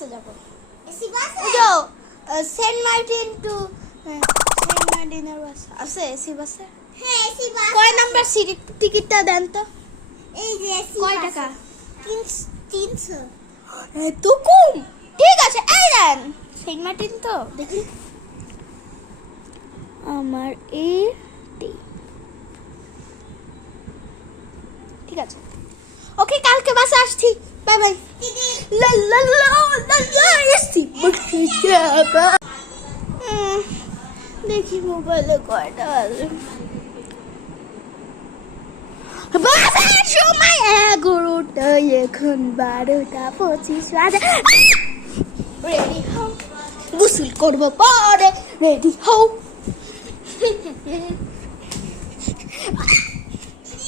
বাসে যাব। এসি বাসে যাও সেন্ট মার্টিন টু সেন্ট মার্টিনের বাস আছে এসি বাসে। হ্যাঁ এসি বাস। কয় নাম্বার সিট টিকিটটা দেন তো? এই যে এসি কয় টাকা? 300। এত কম? ঠিক আছে এই দেন। সেন্ট মার্টিন তো দেখি আমার ঠিক আছে ওকে কালকে বাসে আসছি বাই বাই লা লা লা লা এসি দেখি মোবাইলে কয়টা বাজে বাসের সময় 11টা এখন 12:25 বাজে রেডি হও গোসল করবো পরে রেডি হও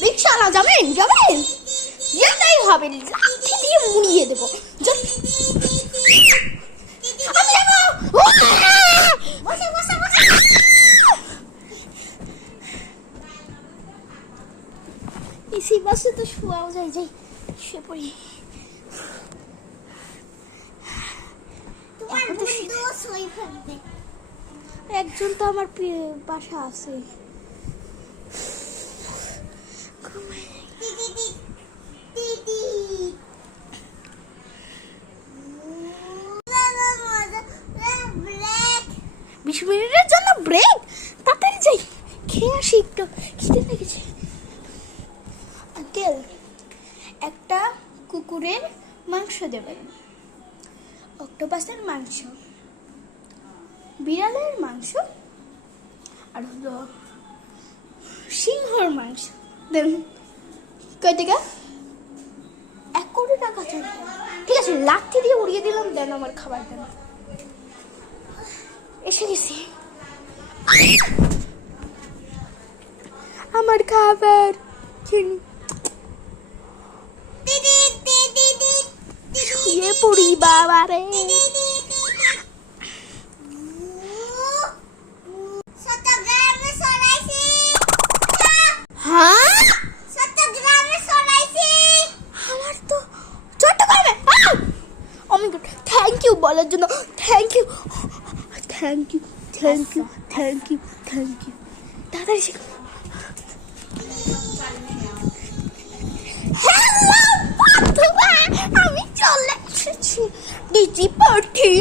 রিক্সা না যাবেন যেতেই হবে লাঠি দিয়ে মুড়িয়ে দেবো এসি বাসে তো শোয়াও যায় যাই শুয়ে পড়ি একজন তো আমার বাসা আছে বিশ মিনিটের জন্য ব্রেক তাড়াতাড়ি যাই খেয়ে আসি একটু খিদে লেগেছে আঙ্কেল একটা কুকুরের মাংস দেবেন অক্টোপাসের মাংস বিড়ালের মাংস আর হলো সিংহর মাংস দেন কয় টাকা 1 কোটি টাকা ঠিক আছে লাঠি দিয়ে উড়িয়ে দিলাম দেন আমার খাবার দেন এসে গেছি আমার খাবার শুয়ে পড়ি বাবারে থ্যাংক ইউ বলার জন্য থ্যাংক ইউ তাড়াতাড়ি আমি চলে এসেছি দিদি পার্টি